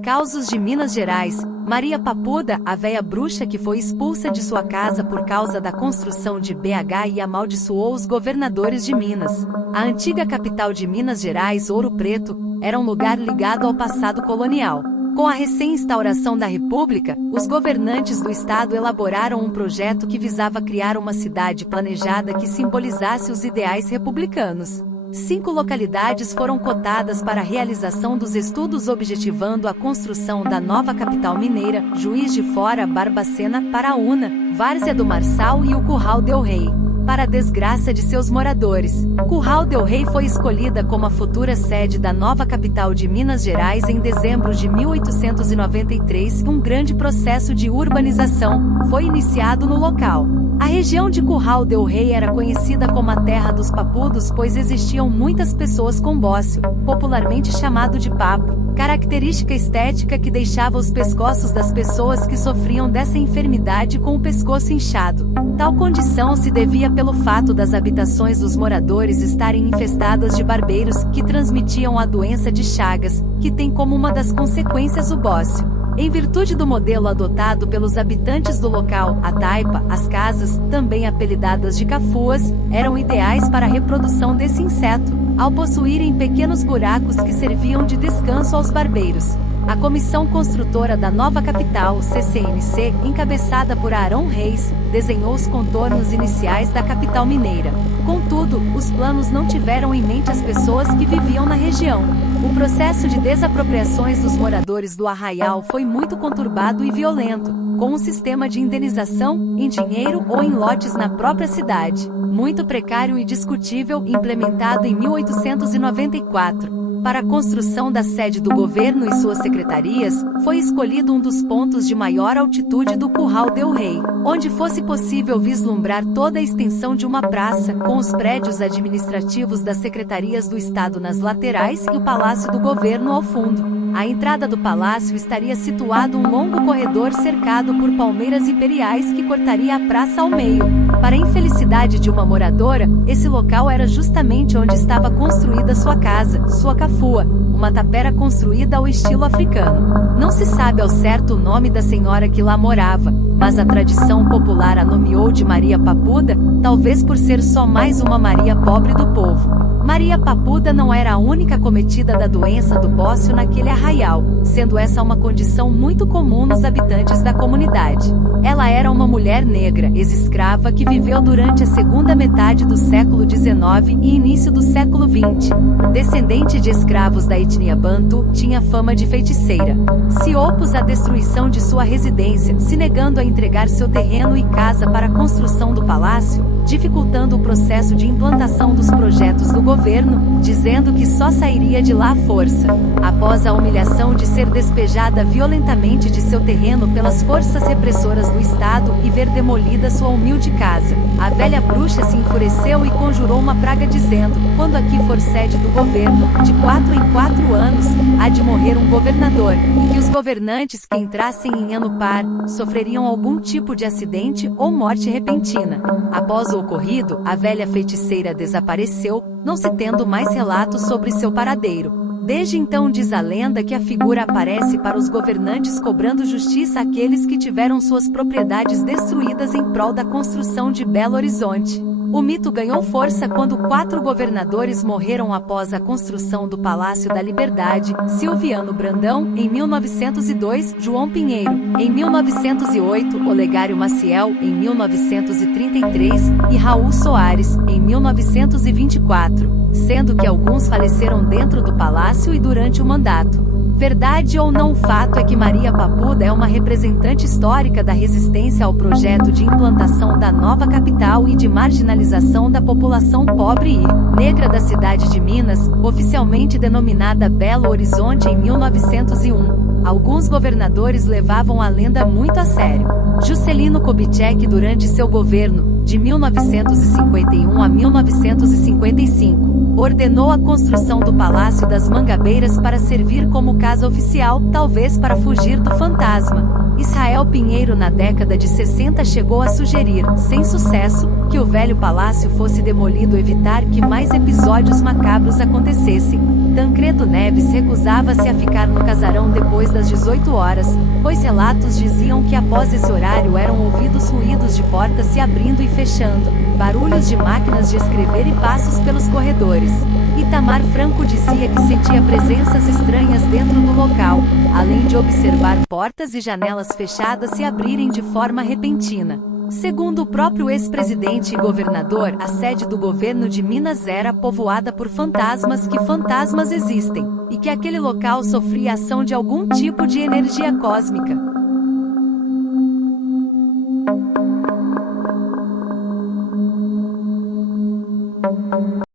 Causos de Minas Gerais. Maria Papuda, a véia bruxa que foi expulsa de sua casa por causa da construção de BH e amaldiçoou os governadores de Minas. A antiga capital de Minas Gerais, Ouro Preto, era um lugar ligado ao passado colonial. Com a recém-instauração da República, os governantes do estado elaboraram um projeto que visava criar uma cidade planejada que simbolizasse os ideais republicanos. 5 localidades foram cotadas para a realização dos estudos objetivando a construção da nova capital mineira: Juiz de Fora, Barbacena, Paraúna, Várzea do Marçal e o Curral del Rei. Para a desgraça de seus moradores, Curral del Rei foi escolhida como a futura sede da nova capital de Minas Gerais em dezembro de 1893. Um grande processo de urbanização foi iniciado no local. A região de Curral del Rei era conhecida como a Terra dos Papudos, pois existiam muitas pessoas com bócio, popularmente chamado de papo, característica estética que deixava os pescoços das pessoas que sofriam dessa enfermidade com o pescoço inchado. Tal condição se devia pelo fato das habitações dos moradores estarem infestadas de barbeiros, que transmitiam a doença de Chagas, que tem como uma das consequências o bócio. Em virtude do modelo adotado pelos habitantes do local, a taipa, as casas, também apelidadas de cafuas, eram ideais para a reprodução desse inseto, ao possuírem pequenos buracos que serviam de descanso aos barbeiros. A comissão construtora da nova capital, CCMC, encabeçada por Arão Reis, desenhou os contornos iniciais da capital mineira. Contudo, os planos não tiveram em mente as pessoas que viviam na região. O processo de desapropriações dos moradores do arraial foi muito conturbado e violento, com um sistema de indenização, em dinheiro ou em lotes na própria cidade, muito precário e discutível, implementado em 1894. Para a construção da sede do governo e suas secretarias, foi escolhido um dos pontos de maior altitude do Curral del Rei, onde fosse possível vislumbrar toda a extensão de uma praça, com os prédios administrativos das secretarias do Estado nas laterais e o Palácio do Governo ao fundo. À entrada do palácio estaria situado um longo corredor cercado por palmeiras imperiais que cortaria a praça ao meio. Para a infelicidade de uma moradora, esse local era justamente onde estava construída sua casa, sua cafua, uma tapera construída ao estilo africano. Não se sabe ao certo o nome da senhora que lá morava, mas a tradição popular a nomeou de Maria Papuda, talvez por ser só mais uma Maria pobre do povo. Maria Papuda não era a única acometida da doença do bócio naquele arraial, sendo essa uma condição muito comum nos habitantes da comunidade. Ela era uma mulher negra, ex-escrava que viveu durante a segunda metade do século XIX e início do século XX. Descendente de escravos da etnia Bantu, tinha fama de feiticeira. Se opôs à destruição de sua residência, se negando a entregar seu terreno e casa para a construção do palácio, dificultando o processo de implantação dos projetos do governo, dizendo que só sairia de lá à força. Após a humilhação de ser despejada violentamente de seu terreno pelas forças repressoras do Estado e ver demolida sua humilde casa, a velha bruxa se enfureceu e conjurou uma praga dizendo: quando aqui for sede do governo, de 4 em 4 anos, há de morrer um governador, e que os governantes que entrassem em ano par, sofreriam algum tipo de acidente ou morte repentina. Após o ocorrido, a velha feiticeira desapareceu, não se tendo mais relatos sobre seu paradeiro. Desde então diz a lenda que a figura aparece para os governantes cobrando justiça àqueles que tiveram suas propriedades destruídas em prol da construção de Belo Horizonte. O mito ganhou força quando 4 governadores morreram após a construção do Palácio da Liberdade: Silviano Brandão, em 1902, João Pinheiro, em 1908, Olegário Maciel, em 1933, e Raul Soares, em 1924, sendo que alguns faleceram dentro do palácio e durante o mandato. Verdade ou não, o fato é que Maria Papuda é uma representante histórica da resistência ao projeto de implantação da nova capital e de marginalização da população pobre e negra da cidade de Minas, oficialmente denominada Belo Horizonte em 1901. Alguns governadores levavam a lenda muito a sério. Juscelino Kubitschek, durante seu governo, de 1951 a 1955, ordenou a construção do Palácio das Mangabeiras para servir como casa oficial, talvez para fugir do fantasma. Israel Pinheiro, na década de 60, chegou a sugerir, sem sucesso, que o velho palácio fosse demolido, evitar que mais episódios macabros acontecessem. Tancredo Neves recusava-se a ficar no casarão depois das 18 horas, pois relatos diziam que após esse horário eram ouvidos ruídos de portas se abrindo e fechando, barulhos de máquinas de escrever e passos pelos corredores. Itamar Franco dizia que sentia presenças estranhas dentro do local, além de observar portas e janelas fechadas se abrirem de forma repentina. Segundo o próprio ex-presidente e governador, a sede do governo de Minas era povoada por fantasmas, que fantasmas existem, e que aquele local sofria ação de algum tipo de energia cósmica.